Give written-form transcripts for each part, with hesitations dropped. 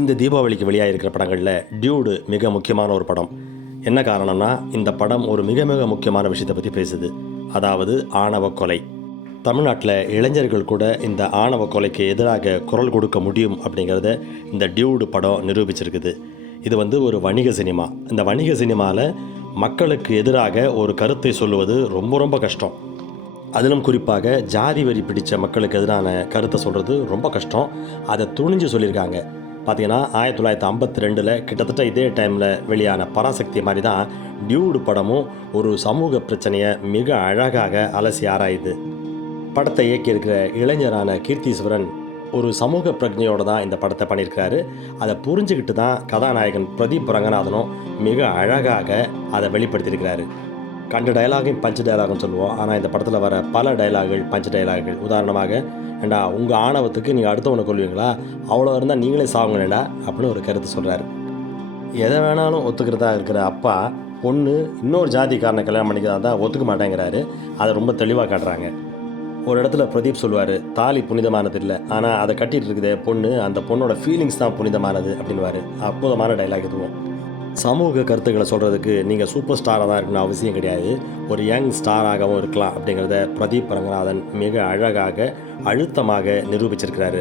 இந்த தீபாவளிக்கு வெளியாகிருக்கிற படங்களில் டியூடு மிக முக்கியமான ஒரு படம். என்ன காரணம்னா, இந்த படம் ஒரு மிக மிக முக்கியமான விஷயத்தை பற்றி பேசுது. அதாவது ஆணவ கொலை. தமிழ்நாட்டில் இளைஞர்கள் கூட இந்த ஆணவ கொலைக்கு எதிராக குரல் கொடுக்க முடியும் அப்படிங்கிறத இந்த டியூடு படம் நிரூபிச்சிருக்குது. இது ஒரு வணிக சினிமா. இந்த வணிக சினிமாவில் மக்களுக்கு எதிராக ஒரு கருத்தை சொல்லுவது ரொம்ப ரொம்ப கஷ்டம். அதிலும் குறிப்பாக ஜாதி வரி பிடித்த மக்களுக்கு எதிரான கருத்தை சொல்கிறது ரொம்ப கஷ்டம். அதை துணிஞ்சு சொல்லியிருக்காங்க. பார்த்தீங்கன்னா 1952 கிட்டத்தட்ட இதே டைமில் வெளியான பராசக்தி மாதிரி தான் டியூடு படமும் ஒரு சமூக பிரச்சனையை மிக அழகாக அலசி ஆராயுது. படத்தை இயக்கியிருக்கிற இளைஞரான கீர்த்தீஸ்வரன் ஒரு சமூக பிரஜையோடு தான் இந்த படத்தை பண்ணியிருக்கிறாரு. அதை புரிஞ்சுக்கிட்டு தான் கதாநாயகன் பிரதீப் ரங்கநாதனும் மிக அழகாக அதை வெளிப்படுத்தியிருக்கிறாரு. கண்ட டைலாகையும் பஞ்சு டைலாகும் சொல்லுவோம். ஆனால் இந்த படத்தில் வர பல டைலாகுகள் பஞ்சு டைலாகுகள். உதாரணமாக, ஏண்டா உங்கள் ஆணவத்துக்கு நீங்கள் அடுத்தவனை கொள்வீங்களா, அவ்வளோ இருந்தால் நீங்களே சாவுங்களேண்டா அப்படின்னு ஒரு கருத்து சொல்கிறாரு. எதை வேணாலும் ஒத்துக்கிறதா இருக்கிற அப்பா பொண்ணு இன்னொரு ஜாதிக்காரனை கல்யாணம் பண்ணிக்கிறதா தான் ஒத்துக்க மாட்டேங்கிறாரு. அதை ரொம்ப தெளிவாக காட்டுறாங்க. ஒரு இடத்துல பிரதீப் சொல்லுவார், தாலி புனிதமானது இல்லை, ஆனால் அதை கட்டிகிட்டு இருக்குதே பொண்ணு, அந்த பொண்ணோட ஃபீலிங்ஸ் தான் புனிதமானது அப்படின்வார். அற்புதமான டைலாக் இதுவும். சமூக கருத்துக்களை சொல்கிறதுக்கு நீங்கள் சூப்பர் ஸ்டாராக தான் இருக்கணும் அவசியம் கிடையாது. ஒரு யங் ஸ்டாராகவும் இருக்கலாம் அப்படிங்கிறத பிரதீப் ரங்கநாதன் மிக அழகாக அழுத்தமாக நிரூபிச்சிருக்கிறாரு.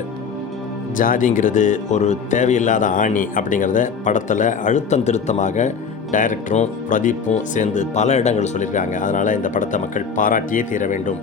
ஜாதிங்கிறது ஒரு தேவையில்லாத ஆணி அப்படிங்கிறத படத்தில் அழுத்தம் திருத்தமாக டைரக்டரும் பிரதீப்பும் சேர்ந்து பல இடங்கள் சொல்லியிருக்காங்க. அதனால் இந்த படத்தை மக்கள் பாராட்டியே தீர வேண்டும்.